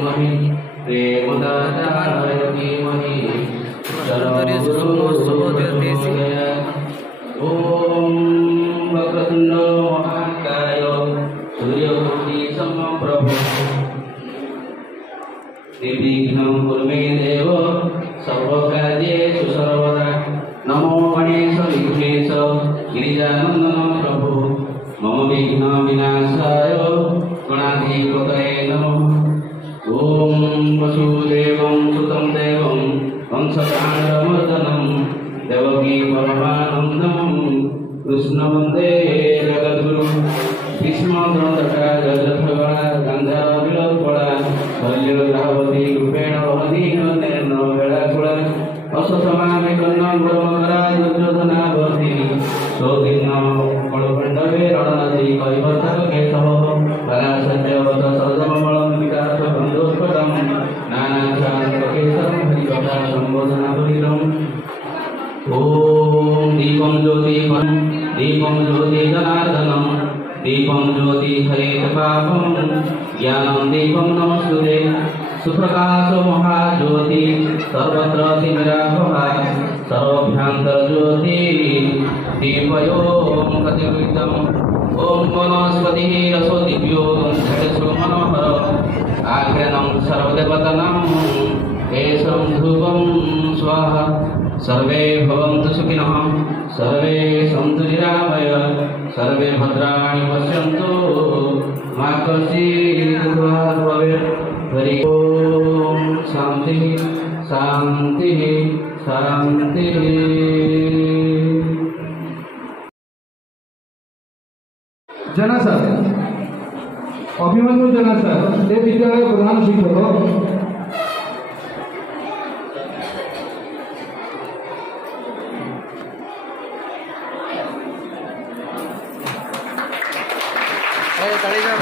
धीमहि प्रेमदाताय धीमहि ओम वक्रतुंड महाकाय सूर्यकोटि समप्रभ निर्विघ्नं कुरु मे देव सर्वकार्येषु सर्वदा नमो गणेश विघ्नेश गिरिजानंदन प्रभु मम विघ्न विनाशाय गणाधिपतये नमः ओम वसुदेवं सुतं देवं कंसकाण्डमर्दनं देवकी परमानन्दं कृष्ण वन्दे जगद्गुरु भीष्म द्रोणतटा जलधगणा गान्धारीलपड़ा भल्यग्रावती रूपेण वहदीन वेलाकुला असतमामे कन्नगरमकरा दुर्योधनावती सौदीर्ण कलपण्डवे रणनदी कैवतकेशः पराशर्यवत सर्वमङ्गलं विकास बन्धुस्फटं नानाचान्तकेशं हरिकथा सम्बोधनावलिरम् ओम दीपं ज्योति जनार्दनं दीपं ज्योति हरेत पापं ज्ञानं दीपं नमस्तुते सुप्रकाशो महाज्योति सर्वत्र तिमिरापहा सर्वभ्यन्तर्ज्योति दीपयों प्रतिविद्धम् ओम वनस्पतिः रसो दिव्यो गन्धेषु मनोहर आघ्रानं सर्वदेवतानां एषं धूपं स्वाहा सर्वे भवन्तु सुखिनः सर्वे सन्तु निरामय सर्वे भद्राणि पश्यन्तु मा कश्चित् दुःखभाग् भवेत् हरि ओम शांति शांति शांति। जना सर अभिमन्यु जना सर ए विद्यालय प्रधान शिक्षक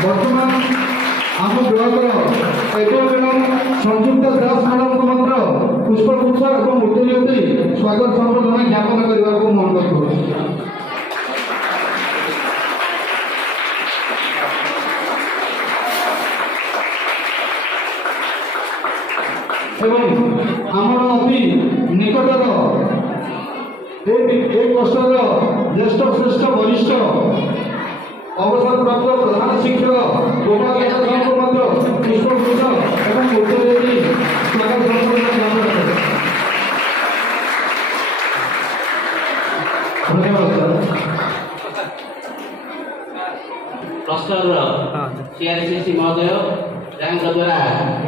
बर्तमान आम ब्लॉक संयुक्त दास मैडम को मात्र पुष्पगुच्छ और उत्तरीय स्वागत संबर्धना ज्ञापन करने को मन कर आमर अति निकटर वर्षर ज्येष्ठ श्रेष्ठ वरिष्ठ अवसर प्राप्त प्रधान शिक्षक गोपाल को मात्र पुष्पगुच्छ और उत्तरीय स्वागत संबर्धना ज्ञापन धन्यवाद सर। क्लस्टर सीआरसीसी महोदय द्वारा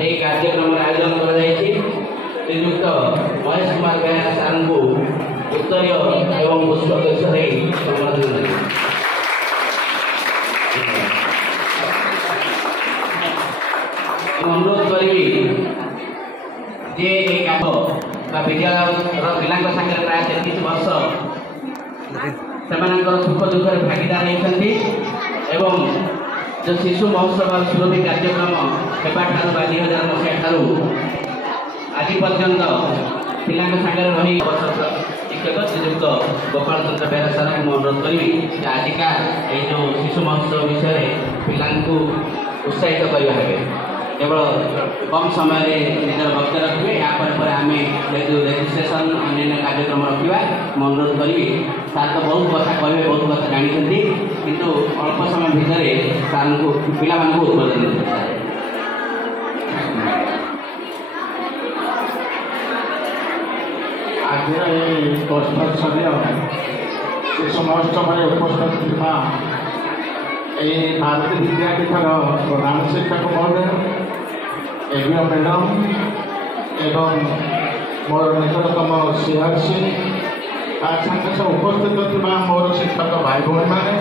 यह कार्यक्रम आयोजन कर श्रीयुक्त महेश कुमार बेहरा सार को उत्तरीय एवं पुष्पगुच्छ संबर्धना अनुरोध करी जे विद्यालय पिला सागर प्राय 33 वर्ष से सुख दुखर भागीदार होती एवं जो शिशु महोत्सव सुरभि कार्यक्रम होगा 2000 मसीहा आज पर्यंत पिला सागर रही शिक्षक श्रीयुक्त गोपाल चंद्र बेहरा सार को अनुरोध करी आजिका ये जो शिशु महोत्सव विषय पिला उत्साहित करवा केवल कम समय निजर वक्तव्य रखिए यापर आम रेजिस्ट्रेशन अन्य कार्यक्रम रखा अनुरोध करी सार तो बहुत कथा कहे बहुत कथा जानते किंतु अल्प समय भितर सार को पिला उद्बोधन आज शिशु महोत्सव उपस्थित भारतीय विद्यापीठर प्रधान शिक्षक महोदय एवं मैडम एवं मोर निकटतम सीआरसी साथे उपस्थित थी मोर शिक्षक भाई भाई मैंने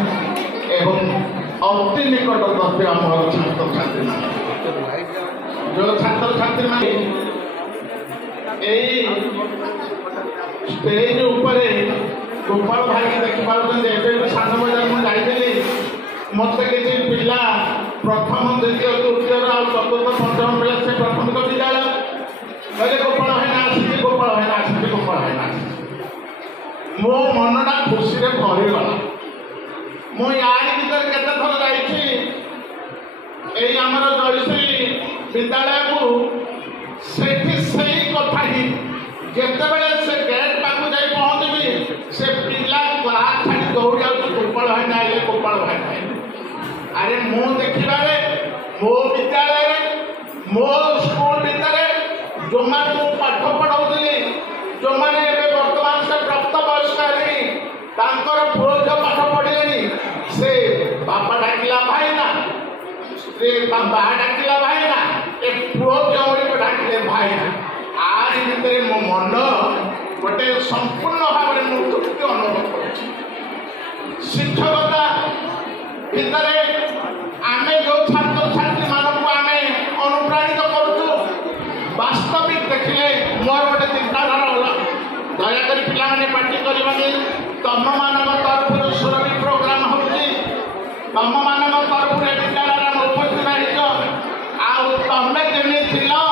अति निकटवर्ती मोर छात्र छात्री जो छात्र छात्री मैंने स्टेज उपरे गोपाल भाई देखिए सान बजार मुझे मत किसी पिला प्रथम द्वितीय तृतीय चतुर्थ पंचम पिला से प्राथमिक विद्यालय कहले गोपाल भाई आसी गोपाल भाई आसी गोपाल भाई आसी मो मनटा खुशी भरीगला मुझे यार भर केत थर जामर जयश्री विद्यालय को सेठी सही कथा ही जेतेबेले से गेट पाखु जाई पहुंचबी से पिला क्लास छाड़ी दौड़ जाउछ गोपाल भाई नाइले गोपाल भाई अरे मु देखिबारे मो विद्यालय मो स्कूल भीतर जो माने पाठ पढ़ाउतली जो माने वर्तमान से प्राप्त वयस्क हेलेनी तांकर पुओ जो पाठ पढ़िलेनी से बापा डाकिला भाई ना से बाबा डाकिला भाई ना ए पुओ जोड़ी को डाकिले भाई ना आज भीतर मो मन गोटे संपूर्ण भाव में तृप्ति अनुभव करुछि शिक्षकता भीतर आमे जो छात्र छात्री मानक आमे अनुप्राणित करूछु वास्तविक देखिले मोर गोटे चिंताधारा होला दयाकर पिला माने पार्टी करबानी तम मानक तरफ सुरभि प्रोग्राम होछि तम मानक तरफ विद्यालय उपस्थित रहिछ आ तमे जेने थिलो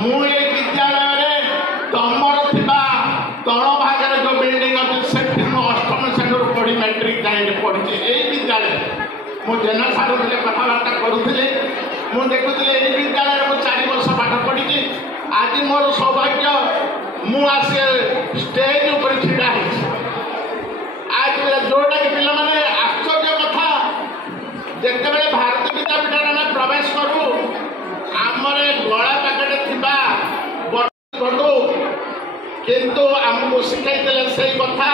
मु ए विद्यालय रे तमर थिबा तळ भागरे जो बिल्डिंग अछि सेठी मो अष्टम श्रेणी पढ़ी मैट्रिक जाई पढ़ी ए विद्यालय मु जेना साधु कथबार्ता करूଥିଲି ମୁଁ ଦେଖୁଥିଲି ଏହି ବିଦ୍ୟାଳୟରେ ମୁଁ 4 ବର୍ଷ ପାଠ ପଢ଼ିଛି ଆଜି ମୋର ସୌଭାଗ୍ୟ ମୁଁ ଆସି ଷ୍ଟେଜ ଉପରେ ଛିଡ଼ା ହେଇଛି ଆଜି ଯୋଉଟାକି ପିଲାମାନେ ଆଶ୍ଚର୍ଯ୍ୟ କଥା ଯେତେବେଳେ ଭାରତୀୟ ବିଦ୍ୟାପୀଠରେ ଆମେ ପ୍ରବେଶ କରୁ ଆମର ଗଳା ପାଖରେ ଥିବା ବଟୁ କିନ୍ତୁ ଆମକୁ ଶିଖାଇଥିଲେ ସେଇ କଥା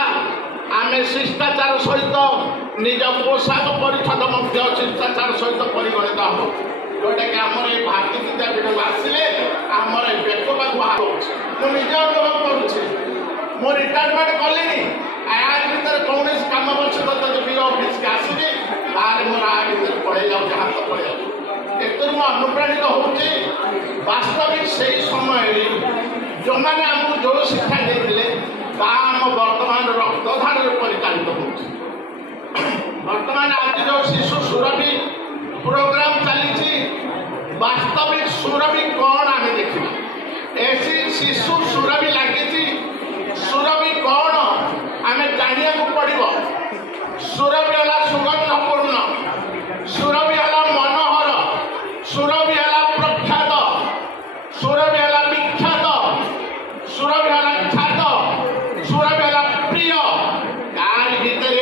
आमे शिष्टाचार सहित निज पोशाक परिच्छद मध्य शिष्टाचार सहित परिगणित हम जोटा कि आम भारतीय विद्यापीठ को आसिले आम बेकबाक बाहर मुझे अनुभव करुच्छे मु रिटायरमेंट कली आज भर कौन कम बच्चे बी अफिस के आसबी तार मोर आ भर पड़े जाऊँ हाथ पड़े जाऊँ एक अनुप्राणित होती वास्तविक से समय जो मैंने आमको जो शिक्षा देते आम वर्तमान रक्तधार परिचालित होर्तमान आज जो शिशु सुरभि प्रोग्राम चली वास्तविक सुरभि कौन आम देखा ऐसी शिशु सुरभि लगी सुरभि कौन आम जाना पड़ो सुरभि है सुगंधपूर्ण सुरभि है मनोहर सुरभि है प्रख्यात सुरभि है विख्यात सुरभि है ख्यात सुरभि है प्रिय यार भीतर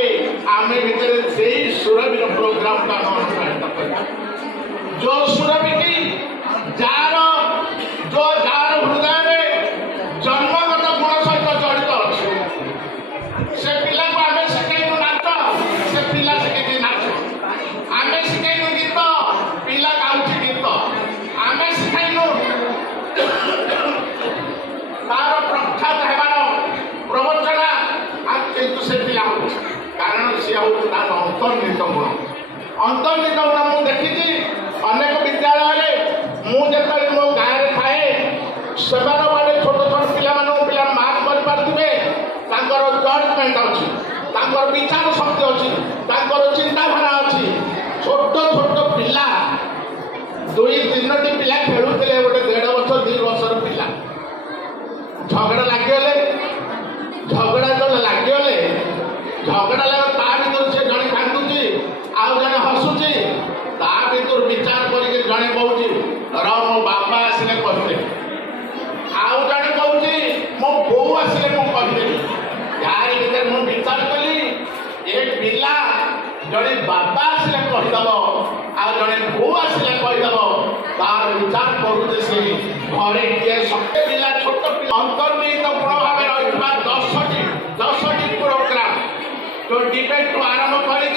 आम भीतर से सुरभि प्रोग्राम का अनुष्ठान जो सुरभि की जार जो जार हृदय में जन्मगत गुण सहित जड़ित अच्छे से पिला को आम शिखु नाच से पिला शिखे नाच आम शिखु गीत पिला गाँची गीत आम शिखु तार प्रख्यात हेबार प्रवचना किंतु से पिला कारण सी तार अंतर्निहित गुण मुझे देखी अनेक विद्यालय मुझे मो गाँव में थाए से छोट छोट पिला मार्क करें जजमेंट अच्छी विचार शक्ति अच्छी चिंताधारा अच्छी छोट छोट पिला 2-3टी पिला खेलुले गोटे 1.5 वर्ष 2 वर्षर पिला झगड़ा लगिगले झगड़ा जो लगिगले झगड़ा लगे ता भर से जड़े कांदुची आउ जड़े हसुची ता भर विचार करके जड़े कहूँ र मो बापा आसिले कहते आउ जड़े कहूँ मो बो आसिले मुझेदेवी यार भर मुझे विचार कली ए पिला जड़े बापा आसिले कहीदेव आ जड़े बो आसिले कहीदेव तार विचार करुचे से घरे किए सत्य पिला छोट अंतर्निहित गुण भाव रही 10टी प्रोग्राम जो डिबेट को आरंभ करी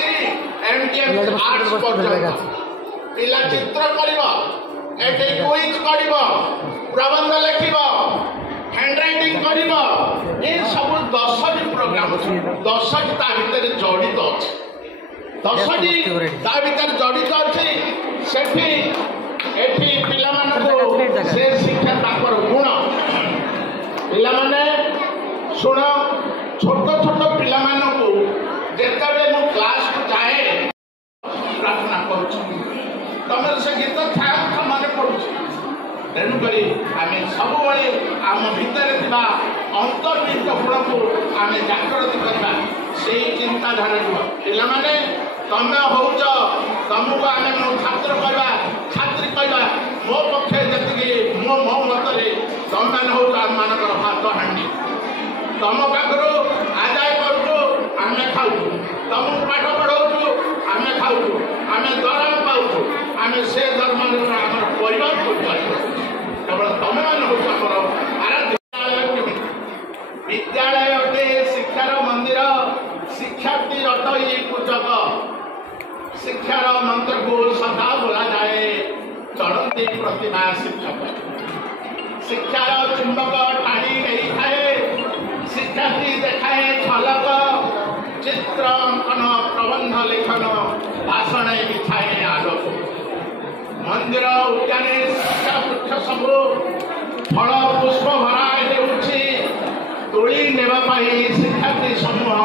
एमटीएफ आर्ट्स पर्यंत पिला चित्र कर क्विज कर प्रबंध लिख हैंडराइटिंग कर सब 10टी प्रोग्राम अच्छे 10टी ता भर जड़ित अच्छे 10टी ता भर जड़ित अच्छी से पिला से शिक्षा ताकर गुण पिला माने सुन छोट छोट पिला मानू जिते मु क्लास को जाए प्रार्थना करुँ तुम से गीत था मन पड़ू तेणुक आम सब आम भितर अंतर्निहित गुण को आम जागृत करवा से चिंताधारा पिला तुम हो तुमको आम छात्र कहवा छात्री कहवा ମୋ ପକ୍ଷେ ଯେତିକି ମୋ ମତରେ ତମେମାନେ ହେଉଛ ଆମମାନଙ୍କର ହାତ ହାଣ୍ଡି। ତମ ପାଖରୁ ଆଦାୟ କରୁଛୁ, ଆମେ ଖାଉଛୁ। ତମକୁ ପାଠ ପଢ଼ାଉଛୁ, ଆମେ ଖାଉଛୁ। ଆମେ ଦରମା ପାଉଛୁ, ଆମେ ସେ ଦରମାରେ ଆମର ପରିବାରକୁ ଚଳିବୁ। କେବଳ ତମେମାନେ ହେଉଛ ଆମର ଆରାଧ୍ୟ। ବିଦ୍ୟାଳୟ ଅଟେ ଶିକ୍ଷାର ମନ୍ଦିର, ଶିକ୍ଷାର୍ଥୀ ଅଟଇ ପୂଜକ। ଶିକ୍ଷାର ମନ୍ତ୍ରକୁ ସଦା ବୋଲାଯାଏ, ଚଳନ୍ତି ପ୍ରତିଭା ଶିକ୍ଷକ। ଶିକ୍ଷାର ଚୁମ୍ବକ ଟାଣି ନେଇଥାଏ, ଶିକ୍ଷାର୍ଥୀ ଦେଖାଏ ଝଲକ। ଚିତ୍ର ଅଙ୍କନ, ପ୍ରବନ୍ଧ ଲେଖନ, ଭାଷଣ ମିଠାଏ ଆଲୋକ। ମନ୍ଦିର ଉଦ୍ୟାନେ ଶିକ୍ଷା ବୃକ୍ଷ ସବୁ ଫଳ ପୁଷ୍ପ ଭରା ହେଉଛି। ତୋଳି ନେବା ପାଇଁ ଶିକ୍ଷାର୍ଥୀ ସମୂହ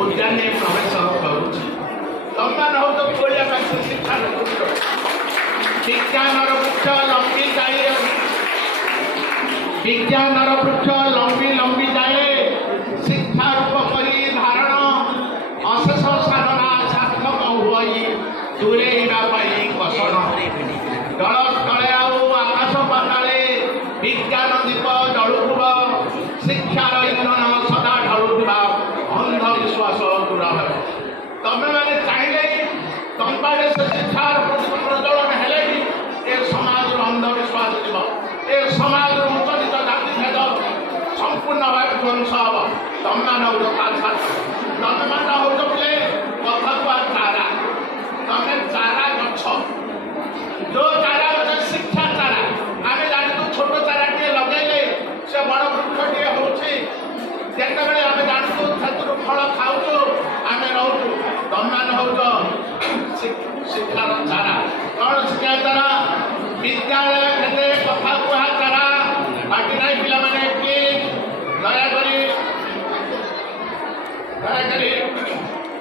ଉଦ୍ୟାନେ ପ୍ରବେଶ କରୁଛି। ତମେମାନେ ହେଉଛ ତୋଳିବା ପାଇଁ ସେ ଶିକ୍ଷାର ବୃକ୍ଷ। ବିଜ୍ଞାନର ବୃକ୍ଷ ଲମ୍ବି ଯାଏ, ବିଜ୍ଞାନର ବୃକ୍ଷ ଲମ୍ବି ଲମ୍ବି ଯାଏ। ଶିକ୍ଷା ରୂପ କରି ଧାରଣ, ଅଶେଷ ସାଧନା ସାର୍ଥକ ହୁଅଇ ଦୂରେଇବା ପାଇଁ କଷଣ। ଜଳ ସ୍ଥଳେ ଆଉ ଆକାଶ ପାତାଳେ ବିଜ୍ଞାନ ଦୀପ ଜଳୁଥିବ। ଶିକ୍ଷାର ଇନ୍ଧନ ସଦା ଢଳୁଥିବା, ଅନ୍ଧବିଶ୍ୱାସ ଦୂର ହେବ। ତମେମାନେ ଚାହିଁଲେ ତମ ପାଖରେ ସେ ଶିକ୍ଷାର ପ୍ରଜ୍ୱଳନ ହେଲେ ବି ଏ ସମାଜର ଅନ୍ଧବିଶ୍ୱାସ ଯିବ। ଏ ସମାଜର ଉଚ୍ଚନୀଚ ଜାତିଭେଦ ସମ୍ପୂର୍ଣ୍ଣ ଭାବେ ଧ୍ୱଂସ ହେବ। ତମେମାନେ ହେଉଛ ତା ଛାତ୍ର। ତମେମାନେ ହେଉଛ ବୋଲେ କଥା କୁହା ଚାରା। ତମେ ଚାରା ଗଛ, ଯୋଉ ଚାରା ଗଛ ଶିକ୍ଷା ଚାରା। ଆମେ ଜାଣିଛୁ ଛୋଟ ଚାରାଟିଏ ଲଗେଇଲେ ସେ ବଡ଼ ବୃକ୍ଷଟିଏ ହେଉଛି। ଯେତେବେଳେ ଆମେ ଜାଣିଛୁ ସେଥିରୁ ଫଳ ଖାଉଛୁ, ଆମେ ରହୁଛୁ। ତମେମାନେ ହେଉଛ ଶିକ୍ଷାର ଚାରା। କ'ଣ ଶିକ୍ଷା ଚାରା? ବିଦ୍ୟାଳୟ କେତେ କଥା କୁହା ଚାରା। ବାକି ନାହିଁ ପିଲାମାନେ, ପ୍ଲିଜ୍ ଦୟାକରି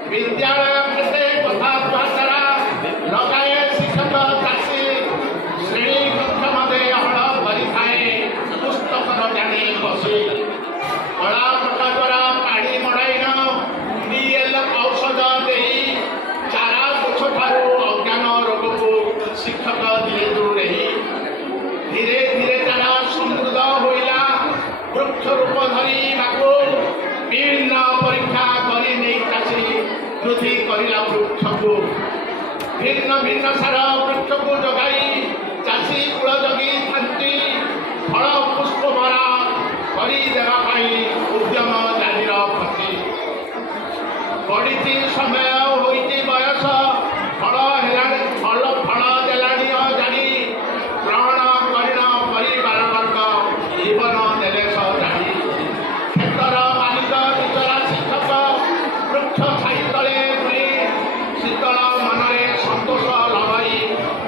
ବିଦ୍ୟାଳୟ କେତେ କଥା କୁହା ଚାରା ଲଗାଏ ଶିକ୍ଷକ ଚାଷୀ। ଶ୍ରେଣୀ କକ୍ଷ ମଧ୍ୟରେ ହଳ କରିଥାଏ, ପୁସ୍ତକର ଜାଣି ବସି। କଳା ପଟା ଦ୍ୱାରା ପାଣି ମଡ଼ାଇନ, DL ଔଷଧ ଦେଇ ଚାରା ଗଛଠାରୁ ଅଜ୍ଞାନ ରୋଗକୁ ଶିକ୍ଷକ ଦିଏ ଦୂରେଇ। ଧୀରେ ଧୀରେ ଚାରା ସମୃଦ୍ଧ ହୋଇଲା, ବୃକ୍ଷ ରୂପ ଧରିବାକୁ ବିଭିନ୍ନ ପରୀକ୍ଷା କରି ନେଇ ଚାଷୀ ବୃଦ୍ଧି କରିଲା ବୃକ୍ଷକୁ। ଭିନ୍ନ ଭିନ୍ନ ସାର ବୃକ୍ଷକୁ ଯୋଗାଇ ଚାଷୀ କୂଳ ଜଗିଥାନ୍ତି। ଫଳ ପୁଷ୍ପ ଭରା କରି ଦେବା ପାଇଁ ଉଦ୍ୟମ ଜାରି ରଖନ୍ତି। ବଢ଼ିଛି ସମୟ, ହୋଇଛି ବୟସ, ଫଳ ହେଲାଣି, ଫଳ ଦେଲାଣି ଜାଣି। ଗ୍ରହଣ କରିଣ ପରିବାର ବର୍ଗ, ଜୀବନ ଦେଲେ ସଜାଣି। କ୍ଷେତ୍ର ମାଲିକ ବିଚରା ଶିକ୍ଷକ, ବୃକ୍ଷ ଛାଇ ତଳେ ବୁଲି। ଶୀତଳ ମନରେ ସନ୍ତୋଷ ଲଗାଇ,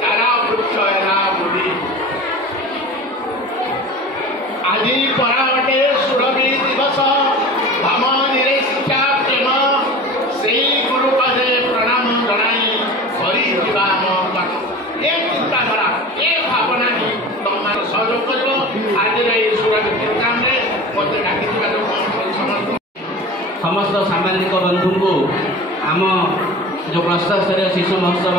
ଚାରା ବୃକ୍ଷ ହେଲା ବୁଲି। ଆଜି ପରା ଅଟେ ସୁରଭି ଦିବସ, ଭାମନିରେ ଶିକ୍ଷା ପ୍ରେମ। ସେଇ ଗୁରୁପାଦେ ପ୍ରଣାମ ଜଣାଇ କରିଥିବା ଆମ ପାଠ। ଏ ଚିନ୍ତାଧାରା, ଏ ଭାବନା ହିଁ ତମମାନେ ସହଯୋଗ କରିବ। ଆଜିର ଏହି ସୁରଭି ପ୍ରୋଗ୍ରାମରେ ମୋତେ ଡାକିଥିବା ସମସ୍ତ ସାମ୍ବାଦିକ ବନ୍ଧୁଙ୍କୁ ଆମ ଯେଉଁ ପ୍ରଶାସନୀୟ ଶିଶୁ ମହୋତ୍ସବ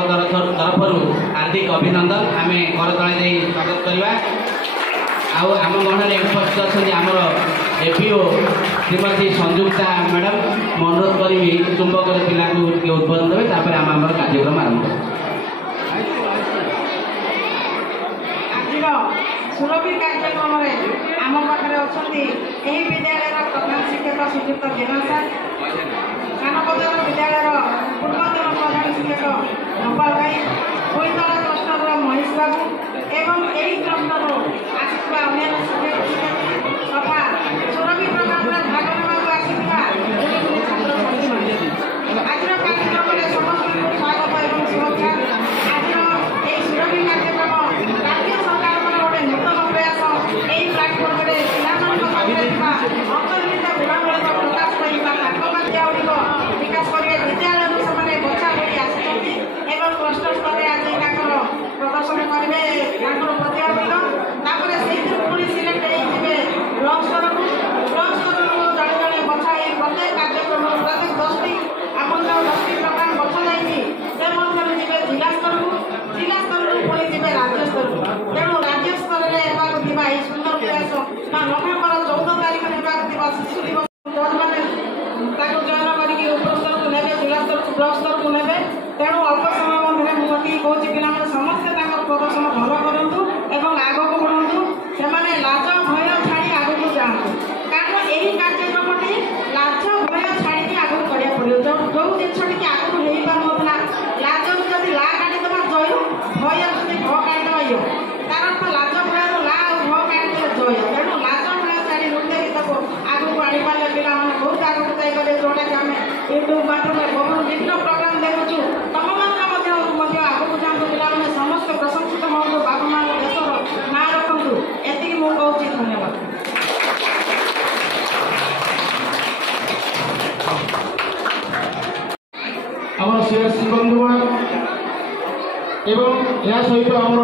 ତରଫରୁ ହାର୍ଦ୍ଦିକ ଅଭିନନ୍ଦନ। ଆମେ କରତଳେ ଦେଇ ସ୍ୱାଗତ କରିବା। ଆଉ ଆମ ଗଣରେ ଉପସ୍ଥିତ ଅଛନ୍ତି ଆମର FPO ଶ୍ରୀମତୀ ସଂଯୁକ୍ତା ମ୍ୟାଡ଼ାମ୍। ମୁଁ ଅନୁରୋଧ କରିବି ଚୁମ୍ବକରେ ପିଲାଙ୍କୁ ଟିକେ ଉଦ୍ବୋଧନ ଦେବେ, ତାପରେ ଆମେ ଆମର କାର୍ଯ୍ୟକ୍ରମ ଆରମ୍ଭ କରିବା। ଆଜିର ସୁରଭି କାର୍ଯ୍ୟକ୍ରମରେ ଆମ ପାଖରେ ଅଛନ୍ତି ଏହି ବିଦ୍ୟାଳୟର ପ୍ରଧାନ ଶିକ୍ଷକ ଶ୍ରୀଯୁକ୍ତ ଜେନା ସାର୍, ମାନବଜାର ବିଦ୍ୟାଳୟର ପୂର୍ବତନ ପ୍ରଧାନ ଶିକ୍ଷକ ଗୋପାଳ ଭାଇ, ହୋଇତଳ କ୍ଲଷ୍ଟରର ମହେଶ ବାବୁ ଏବଂ ଏହି କ୍ଲଷ୍ଟରରୁ ଆସିଥିବା ଅନ୍ୟାନ୍ୟ ଶିକ୍ଷକ ଶିକ୍ଷୟିତ୍ରୀ ତଥା ସୁରଭି ପ୍ରୋଗ୍ରାମରେ ଭାଗ ନେବାକୁ ଆସିଥିବା ଛାତ୍ରଛାତ୍ରୀମାନେ। ଆଜିର କାର୍ଯ୍ୟକ୍ରମରେ ସମସ୍ତଙ୍କୁ ସ୍ୱାଗତ ଏବଂ ଶୁଭେଚ୍ଛା। ଆଜିର ଏହି ସୁରଭି କାର୍ଯ୍ୟକ୍ରମ ରାଜ୍ୟ ସରକାରଙ୍କର ଗୋଟେ ନୂତନ ପ୍ରୟାସ। ଏହି ପ୍ଲାଟଫର୍ମରେ ପିଲାମାନଙ୍କ ପାଖରେ ଥିବା ଅନ୍ତର୍ନିହିତ ଗୁଣାବଳୀକୁ ପ୍ରକାଶ କରିବା, ତାଙ୍କ ମାଧ୍ୟମଗୁଡ଼ିକ ବିକାଶ କରିବା। ବିଦ୍ୟାଳୟରୁ ସେମାନେ ବଛା ହୋଇ ଆସିଛନ୍ତି ଏବଂ କ୍ଲଷ୍ଟର ସ୍ତରରେ ଆଜି ତାଙ୍କର ପ୍ରଦର୍ଶନ କରିବେ, ତାଙ୍କର ପ୍ରତିଭା ନଭେମ୍ବର 14 ତାରିଖ ହେବାକୁ ଥିବା ଶିଶୁ ଦିବସ ଜଜ୍ମାନେ ତାକୁ ଚୟନ କରିକି ଉପସ୍ତରକୁ ନେବେ, ଜିଲ୍ଲା ସ୍ତରକୁ ବ୍ଲକ ସ୍ତରକୁ ନେବେ। ତେଣୁ ଅଳ୍ପ ସମୟ ମଧ୍ୟରେ ମୁଁ ଏତିକି କହୁଛି, ପିଲାମାନେ ସମସ୍ତେ ତାଙ୍କର ପ୍ରଦର୍ଶନ ଭଲ କରନ୍ତୁ ଏବଂ ଆଗକୁ ବଢ଼ନ୍ତୁ। ସେମାନେ ଲାଜ ଭୟ ଛାଡ଼ି ଆଗକୁ ଯାଆନ୍ତୁ, କାରଣ ଏହି କାର୍ଯ୍ୟକ୍ରମଟି ଲାଜ ଭୟ ଛାଡ଼ିକି ଆଗକୁ କରିବାକୁ ପଡ଼ିବ। ଯେଉଁ ଜିନିଷଟିକି ଆଗକୁ ହେଇପାରୁନଥିଲା, ଲାଜରୁ ଯଦି ଲା କାଢ଼ିଦେବା ଜୟ, ଭୟରୁ ଯଦି ଭ କାଢ଼ିଦେବା ୟ, ତାର ଅର୍ଥ ଲାଜ ଭୟରୁ ଲା ଆଉ ଭ କାଢ଼ିଦେଲେ ଜୟ। ତେଣୁ ଲାଜ ଭୟ ଛାଡ଼ି ନୃତ୍ୟ ଗୀତକୁ ଆଗକୁ ଆଣିପାରିଲେ ପିଲାମାନେ ବହୁତ ଆଗକୁ ଯାଇପାରିବେ। ଯେଉଁଟାକି ଆମେ ୟୁଟ୍ୟୁବ୍ ମାଧ୍ୟମରେ ବିଭିନ୍ନ ପ୍ରୋଗ୍ରାମ ଦେଖୁଛୁ। ତମମାନଙ୍କ ମଧ୍ୟ ଆଗକୁ ଯାଆନ୍ତୁ, ପିଲାମାନେ ସମସ୍ତେ ପ୍ରଶଂସିତ ହୁଅନ୍ତୁ, ବାପା ମାଙ୍କ ଦେଶର ନାଁ ରଖନ୍ତୁ। ଏତିକି ମୁଁ କହୁଛି। ଧନ୍ୟବାଦ। আমার সিআরসি বন্ধুগণ এবং ଏହା ସହିତ ଆମର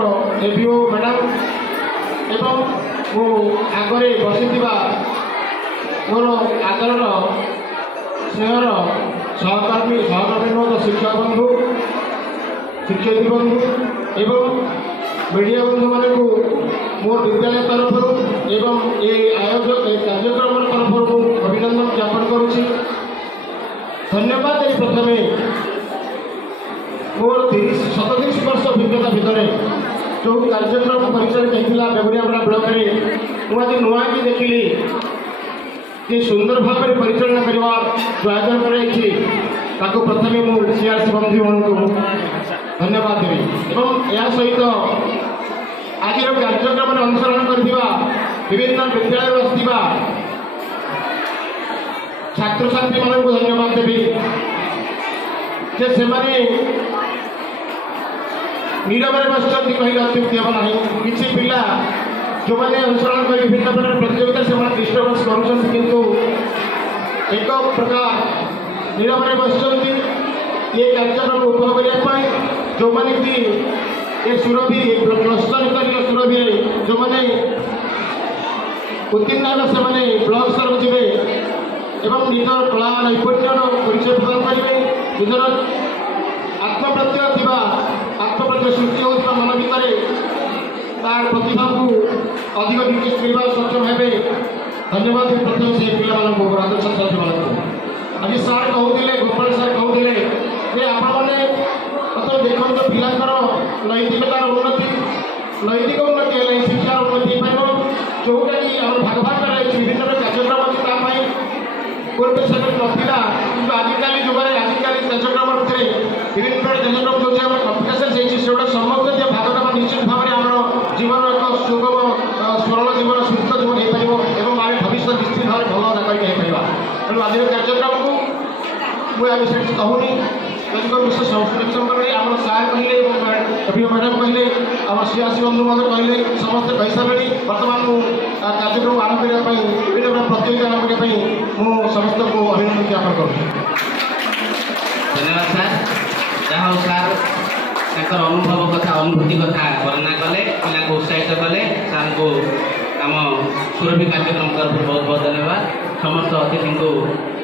ଏବିଓ ମ୍ୟାଡ଼ାମ୍ ଏବଂ ମୁଁ ଆଗରେ ବସିଥିବା ମୋର ଆଦରର ସ୍ନେହର ସହକର୍ମୀ ନୁହଁ ଶିକ୍ଷକ ବନ୍ଧୁ, ଶିକ୍ଷୟିତ୍ରୀ ବନ୍ଧୁ ଏବଂ ମିଡ଼ିଆ ବନ୍ଧୁମାନଙ୍କୁ ମୋ ବିଦ୍ୟାଳୟ ତରଫରୁ ଏବଂ ଏ କାର୍ଯ୍ୟକ୍ରମର ତରଫରୁ ମୁଁ ଅଭିନନ୍ଦନ ଜ୍ଞାପନ କରୁଛି। ଧନ୍ୟବାଦ। ଏଇ ପ୍ରଥମେ ମୋର 37 ବର୍ଷ ଅଭିଜ୍ଞତା ଭିତରେ ଯେଉଁ କାର୍ଯ୍ୟକ୍ରମ ପରିଚାଳିତ ହୋଇଥିଲା ବେଗୁନିଆପଡ଼ା ବ୍ଲକରେ, ମୁଁ ଆଜି ନୂଆକି ଦେଖିଲି ଯେ ସୁନ୍ଦର ଭାବରେ ପରିଚାଳନା କରିବା ଯେଉଁ ଆୟୋଜନ କରାଯାଇଛି, ତାକୁ ପ୍ରଥମେ ମୁଁ ସିଆର୍ସି ବନ୍ଧୁମାନଙ୍କୁ ଧନ୍ୟବାଦ ଦେବି। ଏବଂ ଏହା ସହିତ ଆଜିର କାର୍ଯ୍ୟକ୍ରମରେ ଅଂଶଗ୍ରହଣ କରିଥିବା ବିଭିନ୍ନ ବିଦ୍ୟାଳୟରୁ ଆସିଥିବା ଛାତ୍ରଛାତ୍ରୀମାନଙ୍କୁ ଧନ୍ୟବାଦ ଦେବି ଯେ ସେମାନେ नीरव बसुँच कहले अत्युक्ति हम ना। किसी पिला जो मैंने अनुसरण कर विभिन्न प्रकार प्रतियोगिता से डिस्टर्बांस कर एक प्रकार नीरव बसुँच ये कार्यक्रम उपभोग करने जो मैंने कि ये सुरभि क्लस्टर स्तरीय सुरभि जो मैंने उत्तीर्ण से ब्लक स्तर को जीवे एवं निजर कला नैपुण्यर परिचय प्रदान करेंगे। निजर आत्मप्रत्यय थी आत्मप्रत्यय सृष्टि होता मन भितर तार प्रतिभा को अधिक विकास करने सक्षम हे। धन्यवाद प्रथम से पिला छात्र छात्री मान आज सार कहते गोपाल सार कहते आपने प्रथम देखते पिलांर नैतिकतार उन्नति नैतिक उन्नति है शिक्षार उन्नति पार जोटा कि भाग भाग कर विभिन्न कार्यक्रम अच्छी पूर्व से नाला कि आजिकल जुगे आजिकल कार्यक्रम भितर विभिन्न कार्यक्रम जो कम्पिटिशन से समस्त भाग निश्चित भाव में आम जीवन एक सुगम सरल जीवन सुस्थ जीवन हो पार और आम भविष्य निश्चित भाव में भल नागरिक हो पार। तेणु आज कार्यक्रम को मुझे विषय कहूनी जदि कोई विशेष संस्कृति संपर्क आम सार कहले मैडम कहले आम सियासी बंधु मत कहले समस्त कही सारे बर्तमान कार्यक्रम आरंभ करने विभिन्न प्रतियोगिता आरंभ करने समस्त को अभिनंदन ज्ञापन कर। धन्यवाद सर। जहाँ सार ताकर अनुभव कथा अनुभूति कथा वर्णना कले पिला को उत्साहित कले सार को आम सुरभि कार्यक्रम तरफ बहुत बहुत धन्यवाद। समस्त अतिथि को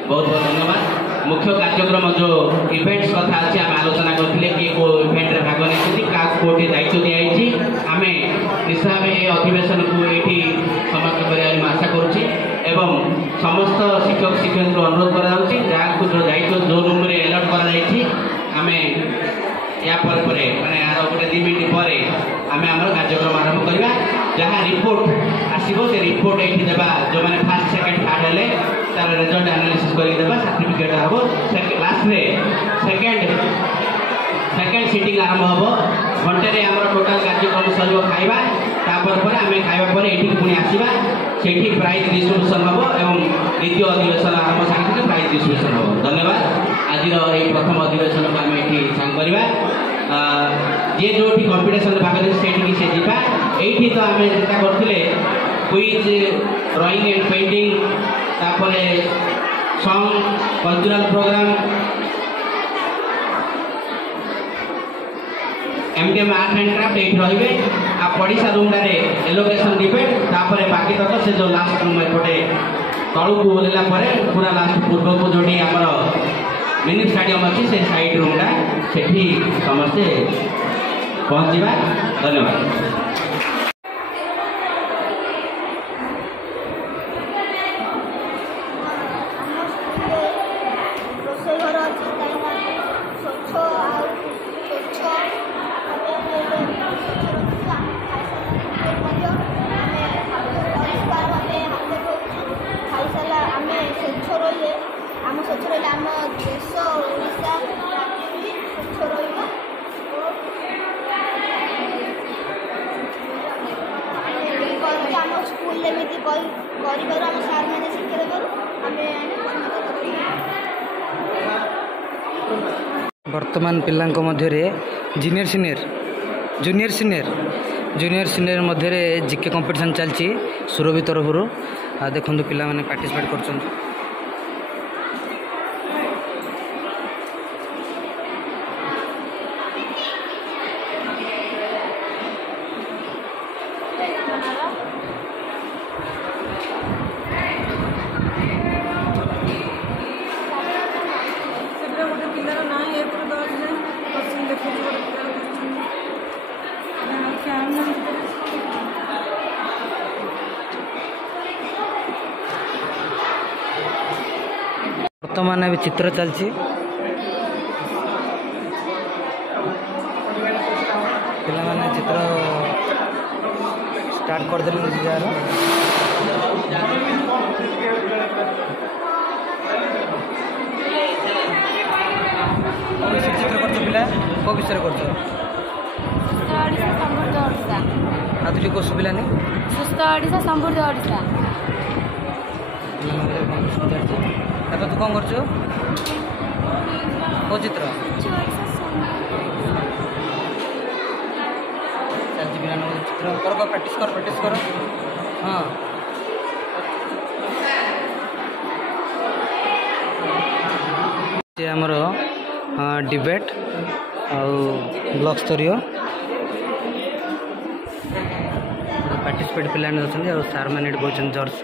बहुत बहुत धन्यवाद। मुख्य कार्यक्रम जो इवेंट्स कथा अच्छे आम आलोचना करते किए को इवेंट रे भाग नहीं क्या कोटे दायित्व दिखाई आम निश्चय भाव ये अधिवेशन को ये समाप्त करने आशा करुच्ची एवं समस्त शिक्षक शिक्षक को अनुरोध कर जो दायित्व जो रूम में अलर्ट कर या माने यार गोटे 2 मिनट पर आम आम कार्यक्रम आरंभ करवा जहाँ रिपोर्ट आसो से रिपोर्ट ये देवा जो मैंने फास्ट सेकेंड थर्ड है तार रिजल्ट एनालिसिस करके सर्टिफिकेट हम लास्ट सेकेंड सीटिंग आरंभ हम घंटे आम टोटाल कार्यक्रम सर खाଇବା तापर आम खाଇବା ये पुणी आसवा से प्राइज डिस्ट्रीब्यूशन हम और द्वितीय अधिवेशन आरंभ साथ प्राइज डिस्ट्रीब्यूशन हम। धन्यवाद। आज ये प्रथम अधिवेशन को आम ये सांग करवा जे जो कंपिटिशन भाग से जीवा ये तो आम चिंता करते क्विज ड्राइंग एंड पेंटिंग तापर song cultural programme MKM art and craft ये रे आ पड़ीसा रूमटारे एलोकेशन डिबेट तापर बाकी तक से जो लास्ट रूम एपटे तलू को ओल्ला पूरा लास्ट पूर्व को जोटी आमर मिनी स्टाडियम अच्छी से साइड रूमटा से समस्ते पहुँचा। धन्यवाद। आम स्कूल एमती कर आम सार मैंने शिक्षा देवर आम वर्तमान पिलांको मध्य जूनियर सीनियर मध्य जीके कंपटीशन चलती सुरभि तरफ देखो पिला माने पार्टिसिपेट कर वर्तमान अभी चित्र चलती पिला माने चित्र स्टार्ट कर देले जार चित्र करते पिला को विषय करते समृद्ध ओडिशा आदि को सुबिलानी सुस्थ ओडिशा समृद्ध ओडिशा ଏବେ ତୁ କ'ଣ କରୁଛୁ କେଉଁ ଚିତ୍ର ଚାଲିଛି ପିଲାମାନଙ୍କ ଚିତ୍ର କର ପ୍ରାକ୍ଟିସ୍ କର ହଁ ସେ ଆମର ଡିବେଟ୍ ଆଉ ବ୍ଲକ୍ ସ୍ତରୀୟ ପାର୍ଟିସିପେଟ୍ ପିଲାମାନେ ଅଛନ୍ତି ଆଉ ସାର୍ମାନେ ଏଠି ବସିଛନ୍ତି ଜର୍ଜ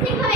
ठीक है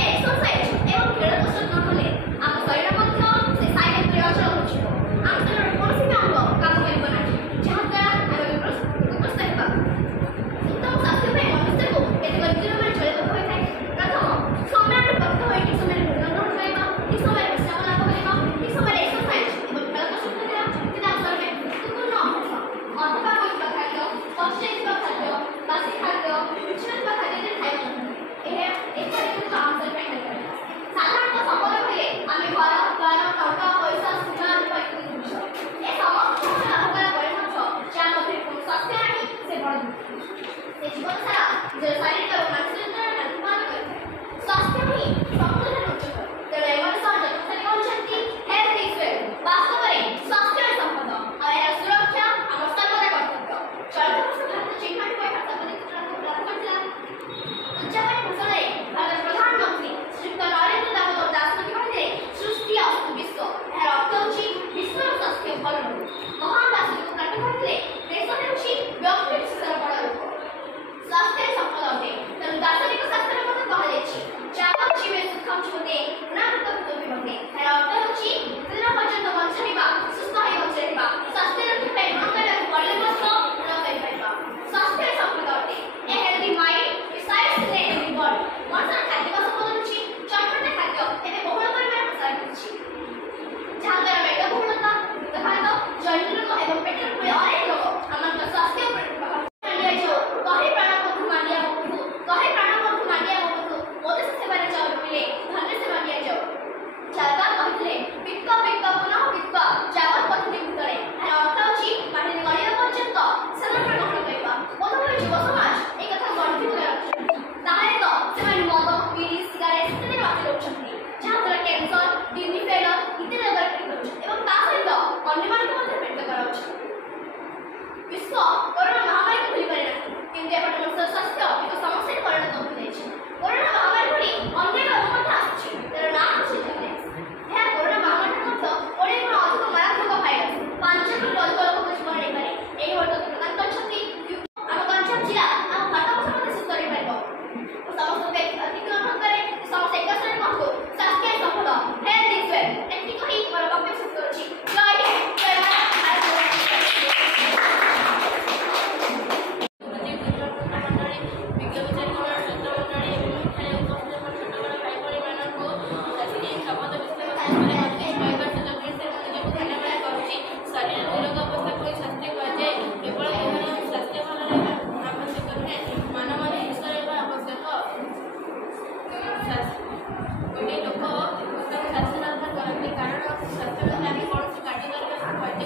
गोटे लोक उत्तम शासन करते कारण स्वास्थ्य आम कौन कार्य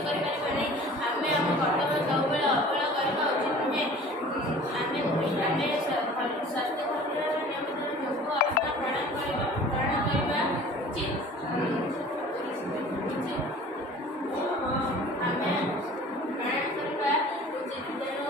कार्य करें आम आम कर्तव्य सब अवहेला करने उचित नुहे आम स्वास्थ्य कर्मी नियमित योग आसन प्राणायाम करने उचित आम प्राणायाम करने उचित तेणु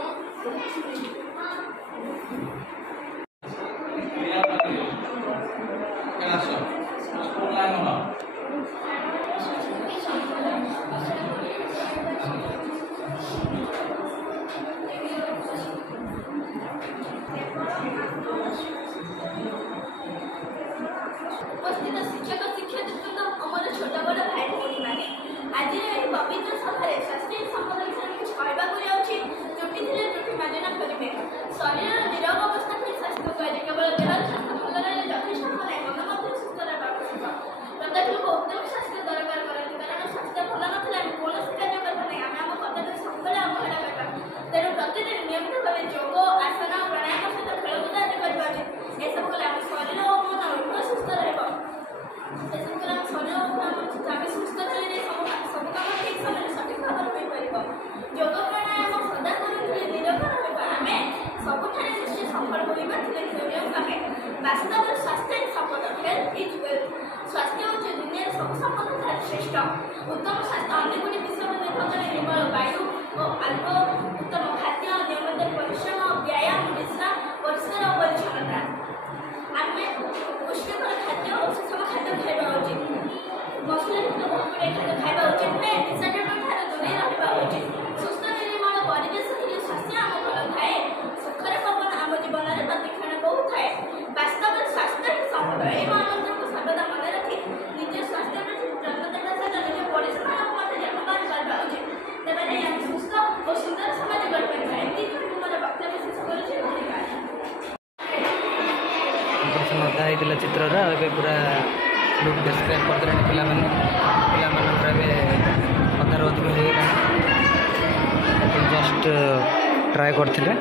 उपस्थित शिक्षक शिक्षावृंद अमर छोट बड़ भाई भौणी मैंने आज पवित्र सभार शास्त्रीय संपद विषय कुछ कहवाक जाऊँगी त्रुटि थे त्रुटि मार्जना करेंगे शरीर निरोग अवस्था ही स्वास्थ्य कहे केवल देहर स्वास्थ्य भल रहे यथेष नहीं मन मध्य सुस्थ रहा प्रत्येक लोक उत्तम स्वास्थ्य दरकार करते कारण स्वास्थ्य भल ना कौन कार्य करना आम आम कदम सब अवहेला करवा तेणु प्रतिदिन नियमित भाव योग आसन प्राणायाम सहित खेलकूद आदि करवा उचित एसबू कले आम शरीर और मन उभय सुस्थ रहा एसबू कले आम शरीर और आम सुस्थ चलिए सब कम ठीक समय सठिक भाव में पार योग प्राणायाम सदा कर निरोग रहा आम सबुठ निश्चय सफल होगा वास्तव स्वास्थ्य संपद हेल्थ इज वेल्थ स्वास्थ्य हूँ दुनिया सब संपद श्रेष्ठ उत्तम स्वास्थ्य अनेक गुड़ी विषय देखते निर्मल वायु और अल्प उत्तम खाद्य नियमित परिश्रम व्यायाम विश्राम परिष्कार और परिच्छन्नता आम पुष्टिकर खाद्य और सुषम खाद्य खावा उचित मसलायुक्त बहुत गुड़े खाद्य खावा उचित नुहे निशाद्रव्य ठार दूरे रहा उचित सुस्थ निर्मल परिवेश थे स्वास्थ्य आम भल थाए सुखर पवन आम जीवन में प्रतिक्षण बहुत थाए वास्तव स्वास्थ्य ही संपद ये मंत्र को सर्वदा मन रखी निज स्वास्थ्य प्रति जत्न देवा सहित निज परिश्रम जन्मदान करवा उचित तेरे आम सुस्थ और सुंदर समाज गढ़ एमती मोर वक्तव्य शेष कर दर्शन अदा होता चित्रर ए पूरा लुक डिस्क्राइब करदे पे अधार अधिक हो जस्ट ट्राए करते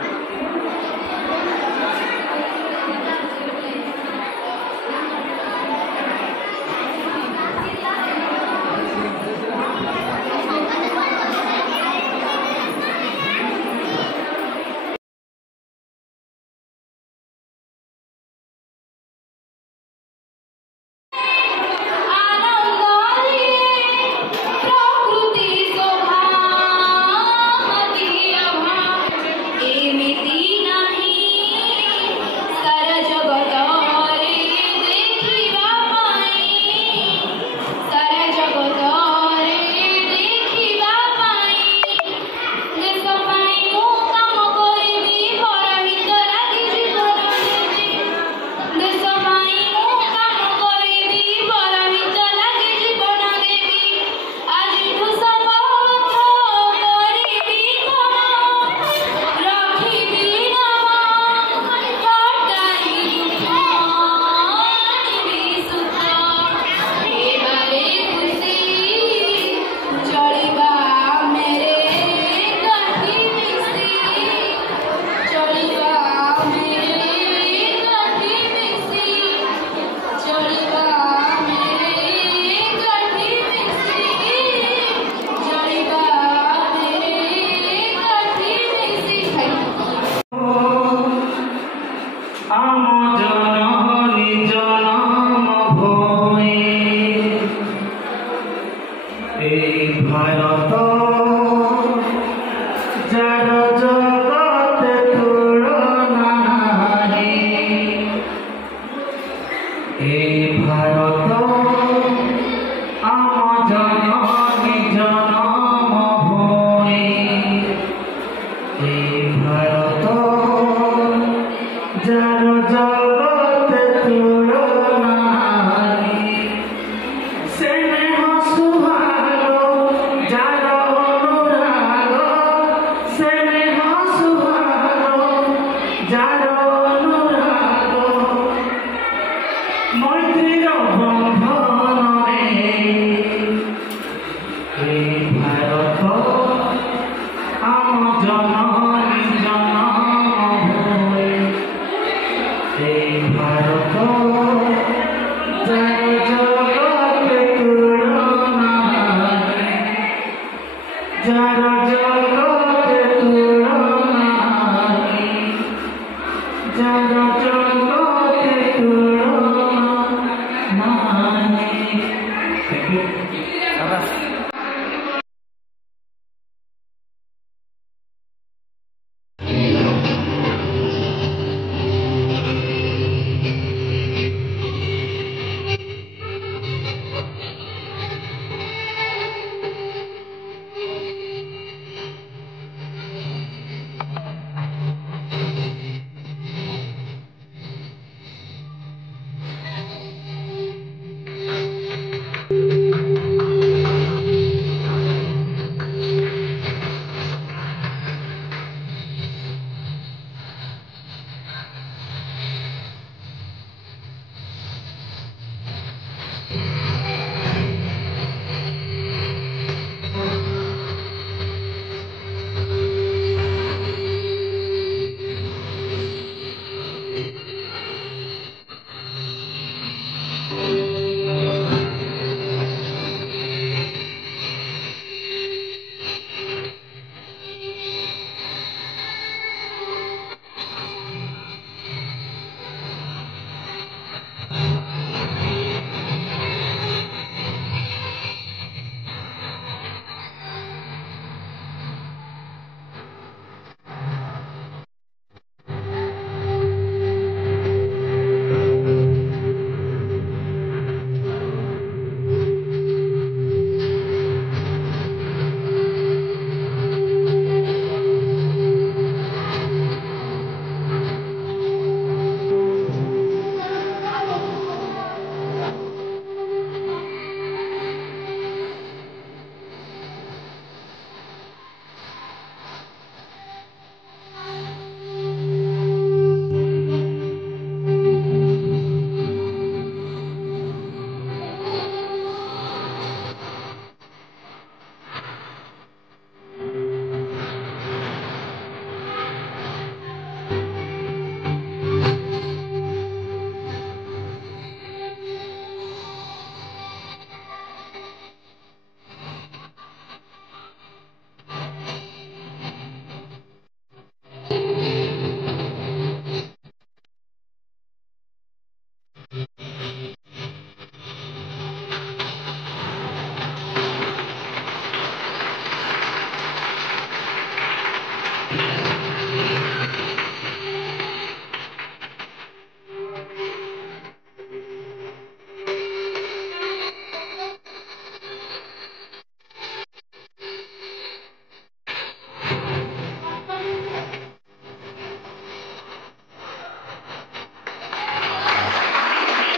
Mãe,